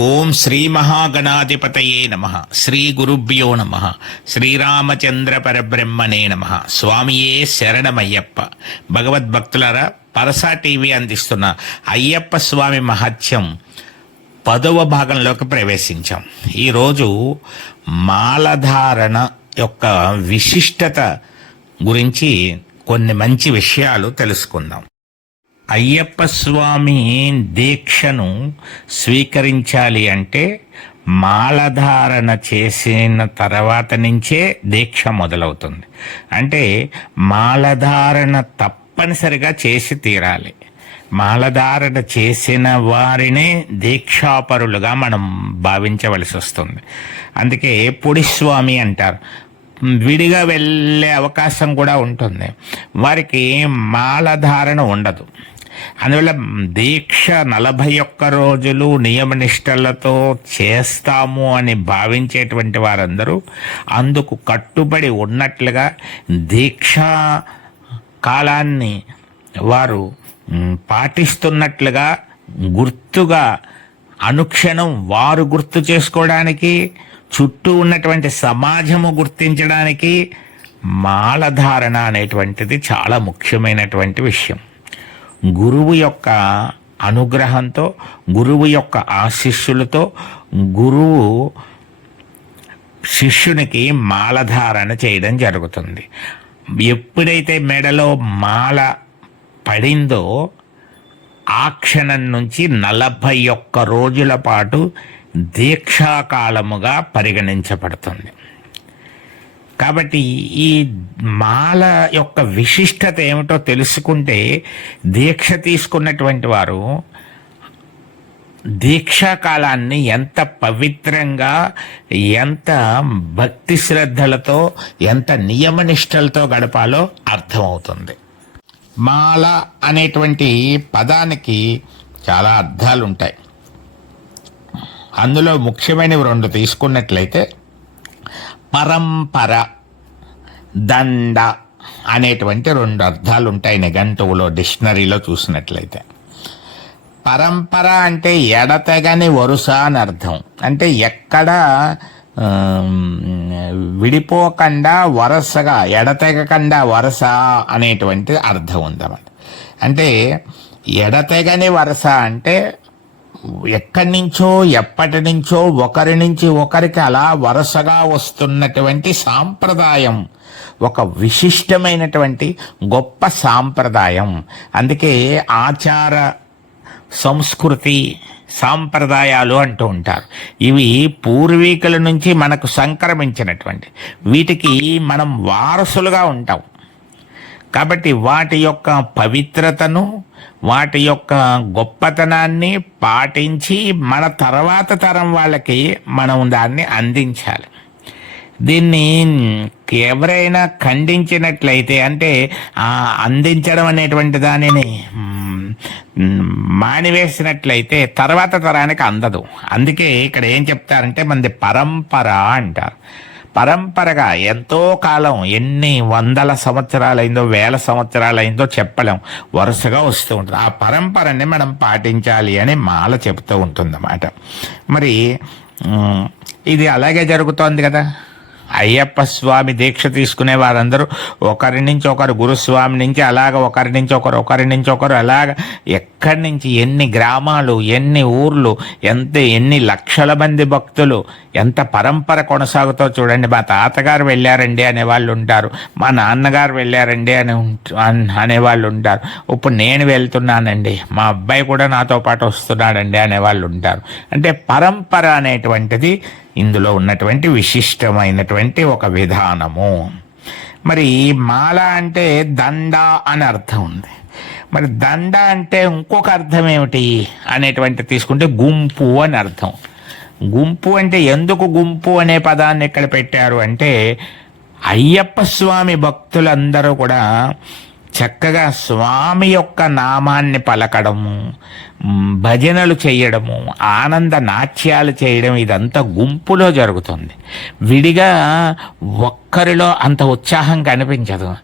ఓం శ్రీ మహాగణాధిపతయే నమ. శ్రీ గురుభ్యో నమ. శ్రీరామచంద్ర పరబ్రహ్మణే నమ. స్వామియే శరణమయ్యప్ప. భగవద్భక్తులరా పరసా టీవీ అందిస్తున్న అయ్యప్ప స్వామి మహత్యం పదవ భాగంలోకి ప్రవేశించాం. ఈరోజు మాలధారణ యొక్క విశిష్టత గురించి కొన్ని మంచి విషయాలు తెలుసుకుందాం. అయ్యప్ప స్వామి దీక్షను స్వీకరించాలి అంటే మాలధారణ చేసిన తర్వాత నుంచే దీక్ష మొదలవుతుంది. అంటే మాలధారణ తప్పనిసరిగా చేసి తీరాలి. మాలధారణ చేసిన వారినే దీక్షాపరులుగా మనం భావించవలసి వస్తుంది. అందుకే పొడిస్వామి అంటారు. విడిగా వెళ్ళే అవకాశం కూడా ఉంటుంది. వారికి మాలధారణ ఉండదు. అందువల్ల దీక్ష నలభై ఒక్క రోజులు నియమనిష్టలతో చేస్తాము అని భావించేటువంటి వారందరూ అందుకు కట్టుబడి ఉన్నట్లుగా దీక్షా కాలాన్ని వారు పాటిస్తున్నట్లుగా గుర్తుగా అనుక్షణం వారు గుర్తు చేసుకోవడానికి చుట్టూ ఉన్నటువంటి సమాజము గుర్తించడానికి మాలధారణ అనేటువంటిది చాలా ముఖ్యమైనటువంటి విషయం. గురువు యొక్క అనుగ్రహంతో గురువు యొక్క ఆశిష్యులతో గురువు శిష్యునికి మాలధారణ చేయడం జరుగుతుంది. ఎప్పుడైతే మెడలో మాల పడిందో ఆ క్షణం నుంచి నలభై ఒక్క రోజుల పాటు దీక్షాకాలముగా పరిగణించబడుతుంది. కాబట్టి ఈ మాల యొక్క విశిష్టత ఏమిటో తెలుసుకుంటే దీక్ష తీసుకున్నటువంటి వారు దీక్షా కాలాన్ని ఎంత పవిత్రంగా ఎంత భక్తి శ్రద్ధలతో ఎంత నియమనిష్టలతో గడపాలో అర్థమవుతుంది. మాల అనేటువంటి పదానికి చాలా అర్థాలు ఉంటాయి అందులో ముఖ్యమైనవి రెండు తీసుకున్నట్లయితే పరంపర దండ అనేటువంటి రెండు అర్థాలు ఉంటాయి నిఘంటువులో డిక్షనరీలో చూసినట్లయితే. పరంపర అంటే ఎడతెగని వరుస అని అర్థం. అంటే ఎక్కడ విడిపోకుండా వరుసగా ఎడతెగకుండా వరుస అనేటువంటి అర్థం ఉందన్నమాట. అంటే ఎడతెగని వరుస అంటే ఎక్కడి నుంచో ఎప్పటి నుంచో ఒకరి నుంచి ఒకరికి అలా వరుసగా వస్తున్నటువంటి సాంప్రదాయం. ఒక విశిష్టమైనటువంటి గొప్ప సాంప్రదాయం. అందుకే ఆచార సంస్కృతి సాంప్రదాయాలు అంటూ ఉంటారు. ఇవి పూర్వీకుల నుంచి మనకు సంక్రమించినటువంటి. వీటికి మనం వారసులుగా ఉంటాం. కాబట్టి వాటి యొక్క పవిత్రతను వాటి యొక్క గొప్పతనాన్ని పాటించి మన తర్వాత తరం వాళ్ళకి మనం దాన్ని అందించాలి. దీన్ని ఎవరైనా ఖండించినట్లయితే అంటే అందించడం అనేటువంటి దానిని మానివేసినట్లయితే తర్వాత తరానికి అందదు. అందుకే ఇక్కడ ఏం చెప్తారంటే మనది పరంపర అంటారు. పరంపరగా ఎంతో కాలం ఎన్ని వందల సంవత్సరాలైందో వేల సంవత్సరాలైందో చెప్పలేం. వరుసగా వస్తూ ఉంటుంది. ఆ పరంపరని మనం పాటించాలి అని మాల చెబుతూ ఉంటుందన్నమాట. మరి ఇది అలాగే జరుగుతోంది కదా? అయ్యప్ప స్వామి దీక్ష తీసుకునే వారందరూ ఒకరి నుంచి ఒకరు గురుస్వామి నుంచి అలాగ ఒకరి నుంచి ఒకరు ఒకరి నుంచి ఒకరు అలాగ ఎక్కడి నుంచి ఎన్ని గ్రామాలు ఎన్ని ఊర్లు ఎంత ఎన్ని లక్షల మంది భక్తులు ఎంత పరంపర కొనసాగుతో చూడండి. మా తాతగారు వెళ్ళారండి అనేవాళ్ళు ఉంటారు మా నాన్నగారు వెళ్ళారండి అని అనేవాళ్ళు ఉంటారు. ఇప్పుడు నేను వెళ్తున్నానండి మా అబ్బాయి కూడా నాతో పాటు వస్తున్నాడండి అనేవాళ్ళు ఉంటారు. అంటే పరంపర అనేటువంటిది ఇందులో ఉన్నటువంటి విశిష్టమైనటువంటి ఒక విధానము. మరి మాల అంటే దండ అని అర్థం ఉంది. మరి దండ అంటే ఇంకొక అర్థం ఏమిటి అనేటువంటి తీసుకుంటే గుంపు అని అర్థం. గుంపు అంటే ఎందుకు గుంపు అనే పదాన్ని ఇక్కడ పెట్టారు అంటే అయ్యప్ప స్వామి భక్తులందరూ కూడా చక్కగా స్వామి యొక్క నామాన్ని పలకడము భజనలు చేయడము ఆనంద నాట్యాలు చేయడం ఇదంతా గుంపులో జరుగుతుంది. విడిగా ఒక్కరిలో అంత ఉత్సాహం కనిపించదు.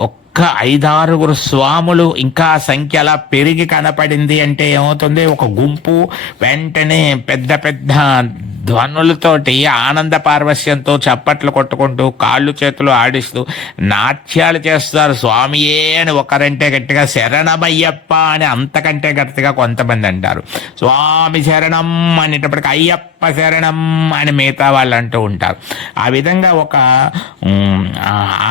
ఒక్క ఐదారుగురు స్వాములు ఇంకా సంఖ్య అలా పెరిగి కనపడింది అంటే ఏమవుతుంది? ఒక గుంపు వెంటనే పెద్ద పెద్ద ధ్వనులతోటి ఆనంద పార్వశ్యంతో చప్పట్లు కొట్టుకుంటూ కాళ్ళు చేతులు ఆడిస్తూ నాట్యాలు చేస్తారు. స్వామియే అని ఒకరంటే గట్టిగా శరణమయ్యప్ప అని అంతకంటే గట్టిగా కొంతమంది అంటారు. స్వామి శరణం అనేటప్పటికి అయ్యప్ప శరణం అని మిగతా వాళ్ళు అంటూ ఉంటారు. ఆ విధంగా ఒక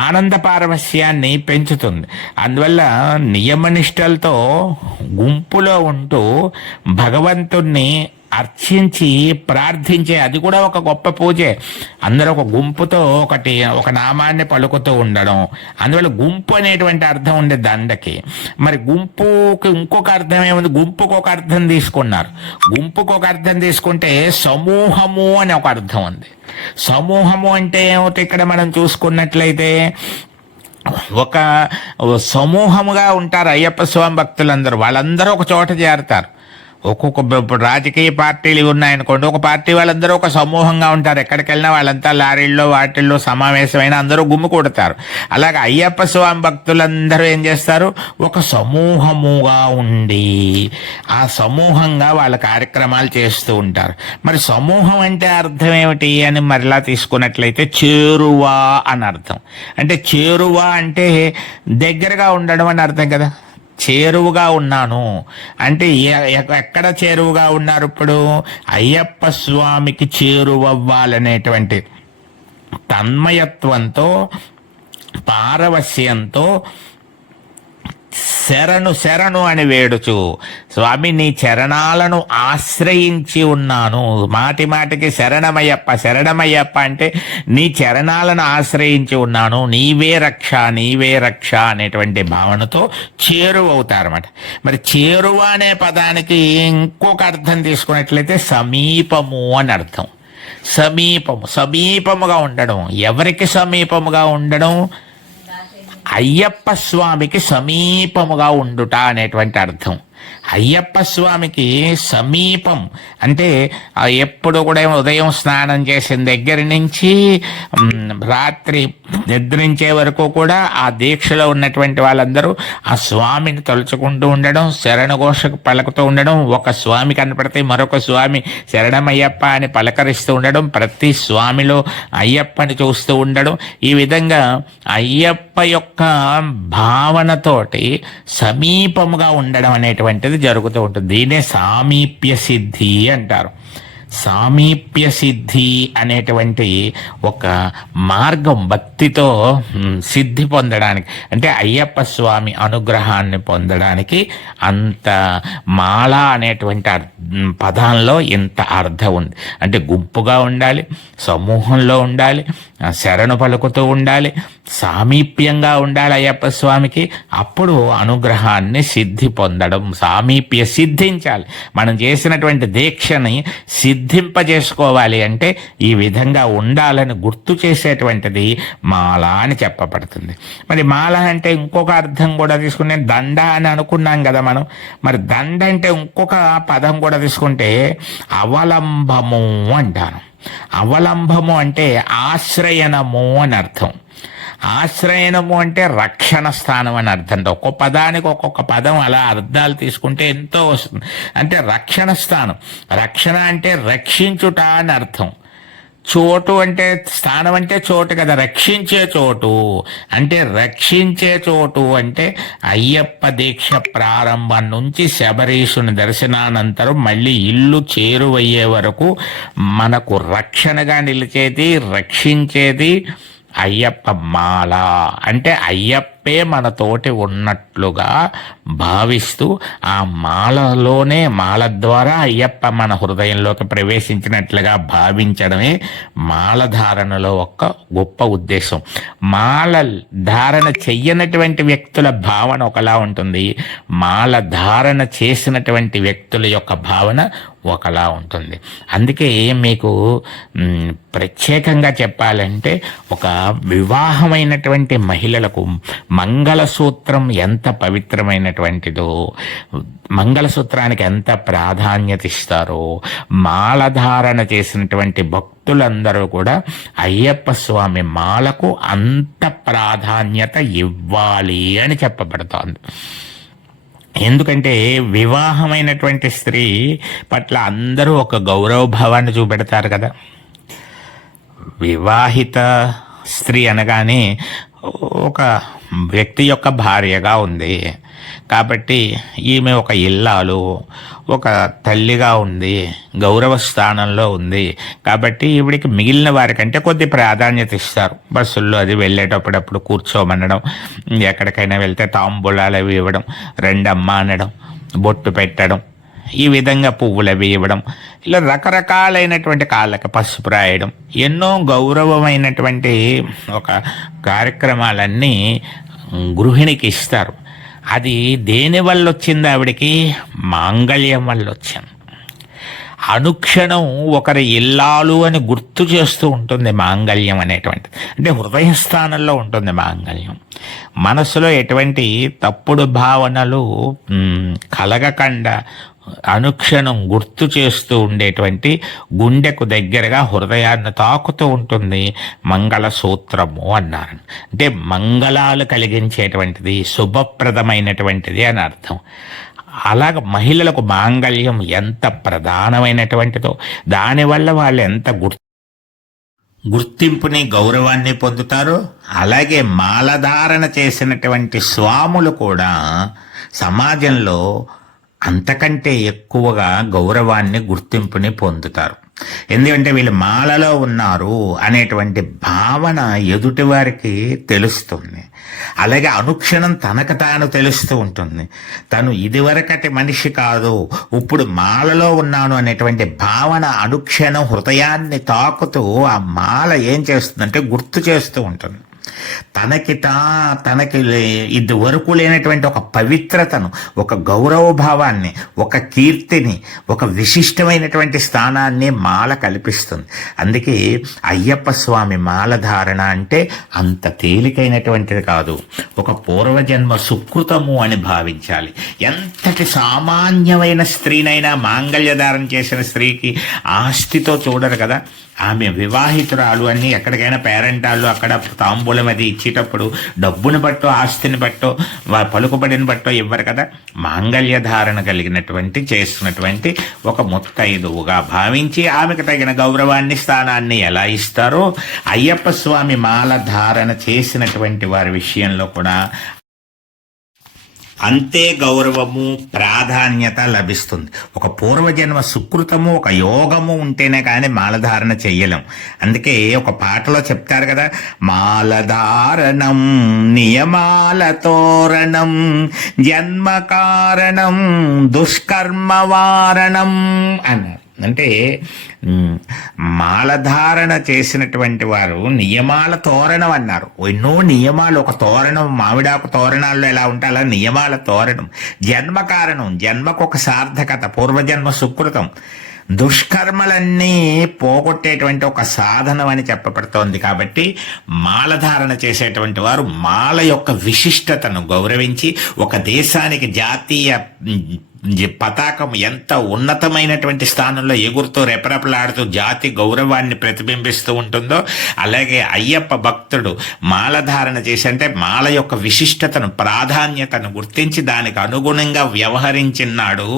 ఆనంద పారవస్యాన్ని పెంచుతుంది. అందువల్ల నియమనిష్టలతో గుంపులో ఉంటూ భగవంతుణ్ణి అర్చించి ప్రార్థించే అది కూడా ఒక గొప్ప పూజే. అందరూ ఒక గుంపుతో ఒకటి ఒక నామాన్ని పలుకుతూ ఉండడం. అందువల్ల గుంపు అనేటువంటి అర్థం ఉండే దండకి. మరి గుంపుకి ఇంకొక అర్థం ఏముంది? గుంపుకు ఒక అర్థం తీసుకున్నారు. గుంపుకు ఒక అర్థం తీసుకుంటే సమూహము అని ఒక అర్థం ఉంది. సమూహము అంటే ఏమిటి? ఇక్కడ మనం చూసుకున్నట్లయితే ఒక సమూహముగా ఉంటారు అయ్యప్ప స్వామి భక్తులందరూ. వాళ్ళందరూ ఒక చోట చేరతారు. ఒక్కొక్క ఇప్పుడు రాజకీయ పార్టీలు ఉన్నాయనుకోండి ఒక పార్టీ వాళ్ళందరూ ఒక సమూహంగా ఉంటారు. ఎక్కడికి వెళ్ళినా వాళ్ళంతా లారీల్లో వాటిల్లో సమావేశమైన అందరూ గుమ్ము కొడతారు. అలాగే అయ్యప్ప స్వామి భక్తులందరూ ఏం చేస్తారు? ఒక సమూహముగా ఉండి ఆ సమూహంగా వాళ్ళ కార్యక్రమాలు చేస్తూ ఉంటారు. మరి సమూహం అంటే అర్థం ఏమిటి అని మరలా తీసుకున్నట్లయితే చేరువా అని అర్థం. అంటే చేరువా అంటే దగ్గరగా ఉండడం అని అర్థం కదా? చేరువుగా ఉన్నాను. అంటే ఎ- ఎక్కడ చేరువుగా ఉన్నారు ఇప్పుడు? అయ్యప్ప స్వామికి చేరువవ్వాలనేటువంటి తన్మయత్వంతో పారవస్యంతో శరణు శరణు అని వేడుచు. స్వామి నీ చరణాలను ఆశ్రయించి ఉన్నాను. మాటి మాటికి శరణమయ్యప్ప శరణమయ్యప్ప అంటే నీ చరణాలను ఆశ్రయించి ఉన్నాను. నీవే రక్ష నీవే రక్ష అనేటువంటి భావనతో చేరువవుతారన్నమాట మరి చేరువ అనే పదానికి ఇంకొక అర్థం తీసుకున్నట్లయితే సమీపము అని అర్థం. సమీపము సమీపముగా ఉండడం. ఎవరికి సమీపముగా ఉండడం? అయ్యప్ప స్వామికి సమీపముగా ఉండుట అనేటువంటి అర్థం. అయ్యప్ప స్వామికి సమీపం. అంటే ఎప్పుడు కూడా ఉదయం స్నానం చేసిన దగ్గర నుంచి రాత్రి నిద్రించే వరకు కూడా ఆ దీక్షలో ఉన్నటువంటి వాళ్ళందరూ ఆ స్వామిని తలుచుకుంటూ ఉండడం శరణఘోషకు పలుకుతూ ఉండడం ఒక స్వామి కనపడితే మరొక స్వామి శరణమయ్యప్ప అని పలకరిస్తూ ఉండడం ప్రతి స్వామిలో అయ్యప్పని చూస్తూ ఉండడం. ఈ విధంగా అయ్యప్ప యొక్క భావనతోటి సమీపముగా ఉండడం అనేటువంటిది జరుగుతూ ఉంటుంది. దీనే సామీప్య సిద్ధి అంటారు. సామీప్య సిద్ధి అనేటువంటి ఒక మార్గం భక్తితో సిద్ధి పొందడానికి అంటే అయ్యప్ప స్వామి అనుగ్రహాన్ని పొందడానికి అంత మాల అనేటువంటి అర్- పదంలో ఇంత అర్థం ఉంది. అంటే గుంపుగా ఉండాలి సమూహంలో ఉండాలి శరణు పలుకుతూ ఉండాలి సామీప్యంగా ఉండాలి అయ్యప్ప స్వామికి. అప్పుడు అనుగ్రహాన్ని సిద్ధి పొందడం సామీప్య సిద్ధించాలి. మనం చేసినటువంటి దీక్షని సిద్ధింపజేసుకోవాలి అంటే ఈ విధంగా ఉండాలని గుర్తు చేసేటువంటిది మాల అని చెప్పబడుతుంది. మరి మాల అంటే ఇంకొక అర్థం కూడా తీసుకునే దండ అని అనుకున్నాం కదా మనం. మరి దండ అంటే ఇంకొక పదం కూడా తీసుకుంటే అవలంబము అంటాను. అవలంబము అంటే ఆశ్రయనము అని అర్థం. ఆశ్రయనము అంటే రక్షణ స్థానం అని అర్థం. ఒక్కొక్క పదానికి ఒక్కొక్క పదం అలా అర్థాలు తీసుకుంటే ఎంతో వస్తుంది. అంటే రక్షణ స్థానం. రక్షణ అంటే రక్షించుట అని అర్థం. చోటు అంటే స్థానం అంటే చోటు కదా. రక్షించే చోటు అంటే రక్షించే చోటు అంటే అయ్యప్ప దీక్ష ప్రారంభం నుంచి శబరీషుని దర్శనానంతరం మళ్ళీ ఇల్లు చేరువయ్యే వరకు మనకు రక్షణగా నిలిచేది రక్షించేది అయ్యప్ప మాల. అంటే అయ్యప్ప మనతోటి ఉన్నట్లుగా భావిస్తూ ఆ మాలలోనే మాల ద్వారా అయ్యప్ప మన హృదయంలోకి ప్రవేశించినట్లుగా భావించడమే మాల ధారణలో ఒక గొప్ప ఉద్దేశం. మాల ధారణ చెయ్యనటువంటి వ్యక్తుల భావన ఒకలా ఉంటుంది. మాల ధారణ చేసినటువంటి వ్యక్తుల యొక్క భావన ఒకలా ఉంటుంది. అందుకే మీకు ప్రత్యేకంగా చెప్పాలంటే ఒక వివాహమైనటువంటి మహిళలకు మంగళసూత్రం ఎంత పవిత్రమైనటువంటిదో మంగళసూత్రానికి ఎంత ప్రాధాన్యత ఇస్తారో మాలధారణ చేసినటువంటి భక్తులందరూ కూడా అయ్యప్ప స్వామి మాలకు అంత ప్రాధాన్యత ఇవ్వాలి అని చెప్పబడుతోంది. ఎందుకంటే వివాహమైనటువంటి స్త్రీ పట్ల అందరూ ఒక గౌరవభావాన్ని చూపెడతారు కదా. వివాహిత స్త్రీ అనగానే ఒక వ్యక్తి యొక్క భార్యగా ఉంది. కాబట్టి ఈమె ఒక ఇల్లాలు ఒక తల్లిగా ఉంది గౌరవ స్థానంలో ఉంది. కాబట్టి ఈవిడికి మిగిలిన వారికంటే కొద్ది ప్రాధాన్యత ఇస్తారు. బస్సుల్లో అది వెళ్ళేటప్పుడప్పుడు కూర్చోమనడం ఎక్కడికైనా వెళ్తే తాంబూలాలు అవి ఇవ్వడం రెండమ్మ అనడం బొట్టు పెట్టడం ఈ విధంగా పువ్వులు వేయడం ఇలా రకరకాలైనటువంటి కాళ్ళకి పసుపు రాయడం ఎన్నో గౌరవమైనటువంటి ఒక కార్యక్రమాలన్నీ గృహిణికి ఇస్తారు. అది దేని వల్ల వచ్చింది ఆవిడకి? మాంగళ్యం వల్ల వచ్చింది అనుక్షణం ఒకరి ఇల్లాలు అని గుర్తు చేస్తూ ఉంటుంది మాంగళ్యం అనేటువంటిది. అంటే హృదయ స్థానంలో ఉంటుంది మాంగళ్యం. మనసులో ఎటువంటి తప్పుడు భావనలు కలగకుండా అనుక్షణం గుర్తు చేస్తూ ఉండేటువంటి గుండెకు దగ్గరగా హృదయాన్ని తాకుతూ ఉంటుంది మంగళసూత్రము అన్నారు. అంటే మంగళాలు కలిగించేటువంటిది శుభప్రదమైనటువంటిది అని అర్థం. అలాగ మహిళలకు మాంగళ్యం ఎంత ప్రధానమైనటువంటిదో దానివల్ల వాళ్ళు ఎంత గుర్తు గుర్తింపుని గౌరవాన్ని పొందుతారో అలాగే మాలధారణ చేసినటువంటి స్వాములు కూడా సమాజంలో అంతకంటే ఎక్కువగా గౌరవాన్ని గుర్తింపుని పొందుతారు. ఎందుకంటే వీళ్ళు మాలలో ఉన్నారు అనేటువంటి భావన ఎదుటివారికి తెలుస్తుంది. అలాగే అనుక్షణం తనకు తాను తెలుస్తూ ఉంటుంది. తను ఇదివరకటి మనిషి కాదు ఇప్పుడు మాలలో ఉన్నాను అనేటువంటి భావన అనుక్షణం హృదయాన్ని తాకుతూ ఆ మాల ఏం చేస్తుందంటే గుర్తు చేస్తూ ఉంటుంది. తనకి తా తనకి లే- ఇది వరకు లేనటువంటి ఒక పవిత్రతను ఒక గౌరవ భావాన్ని ఒక కీర్తిని ఒక విశిష్టమైనటువంటి స్థానాన్ని మాల కల్పిస్తుంది. అందుకే అయ్యప్ప స్వామి మాల ధారణ అంటే అంత తేలికైనటువంటిది కాదు. ఒక పూర్వజన్మ సుకృతము అని భావించాలి. ఎంతటి సామాన్యమైన స్త్రీనైనా మాంగళ్య ధారణ చేసిన స్త్రీకి ఆస్తితో చూడరు కదా. ఆమె వివాహితురాలు అని ఎక్కడికైనా పేరెంటాళ్ళు అక్కడ తాంబూలం అది ఇచ్చేటప్పుడు డబ్బును బట్టో ఆస్తిని బట్టో పలుకుబడిని బట్టో ఇవ్వరు కదా. మాంగళ్య ధారణ కలిగినటువంటి చేస్తున్నటువంటి ఒక ముత్తైదువుగా భావించి ఆమెకు తగిన గౌరవాన్ని స్థానాన్ని ఎలా ఇస్తారో అయ్యప్ప స్వామి మాల ధారణ చేసినటువంటి వారి విషయంలో కూడా అంతే గౌరవము ప్రాధాన్యత లభిస్తుంది. ఒక పూర్వజన్మ సుకృతము ఒక యోగము ఉంటేనే కానీ మాలధారణ చెయ్యలేం. అందుకే ఒక పాటలో చెప్తారు కదా మాలధారణం నియమాల తోరణం జన్మ కారణం దుష్కర్మ వారణం అన్నారు. అంటే మాలధారణ చేసినటువంటి వారు నియమాల తోరణం అన్నారు ఎన్నో నియమాలు ఒక తోరణం మామిడాకు తోరణాల్లో ఎలా ఉంటే అలా నియమాల తోరణం. జన్మ కారణం జన్మకు ఒక సార్థకత పూర్వజన్మ సుకృతం. దుష్కర్మలన్నీ పోగొట్టేటువంటి ఒక సాధనం అని చెప్పబడుతోంది కాబట్టి మాలధారణ చేసేటువంటి వారు మాల యొక్క విశిష్టతను గౌరవించి ఒక దేశానికి జాతీయ పతాకం ఎంత ఉన్నతమైనటువంటి స్థానంలో ఎగురుతూ రెపరెపలాడుతూ జాతి గౌరవాన్ని ప్రతిబింబిస్తూ ఉంటుందో అలాగే అయ్యప్ప భక్తుడు మాలధారణ చేసి అంటే మాల యొక్క విశిష్టతను ప్రాధాన్యతను గుర్తించి దానికి అనుగుణంగా వ్యవహరించినాడు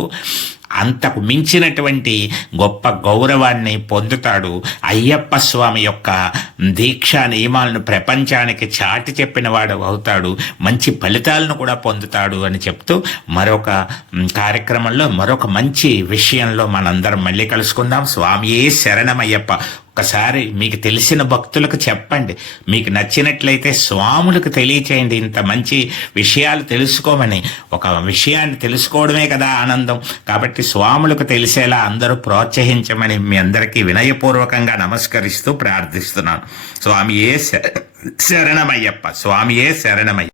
అంతకు మించినటువంటి గొప్ప గౌరవాన్ని పొందుతాడు అయ్యప్ప స్వామి యొక్క దీక్షా నియమాలను ప్రపంచానికి చాటి చెప్పిన వాడు అవుతాడు. మంచి ఫలితాలను కూడా పొందుతాడు అని చెప్తూ మరొక కార్యక్రమంలో మరొక మంచి విషయంలో మనందరం మళ్ళీ కలుసుకుందాం. స్వామియే శరణమయ్యప్ప. ఒకసారి మీకు తెలిసిన భక్తులకు చెప్పండి. మీకు నచ్చినట్లయితే స్వాములకు తెలియచేయండి. ఇంత మంచి విషయాలు తెలుసుకోమని. ఒక విషయాన్ని తెలుసుకోవడమే కదా ఆనందం. కాబట్టి స్వాములకు తెలిసేలా అందరూ ప్రోత్సహించమని మీ అందరికీ వినయపూర్వకంగా నమస్కరిస్తూ ప్రార్థిస్తున్నాను. స్వామి ఏ శరణమయ్యప్ప. స్వామియే శరణమయ్య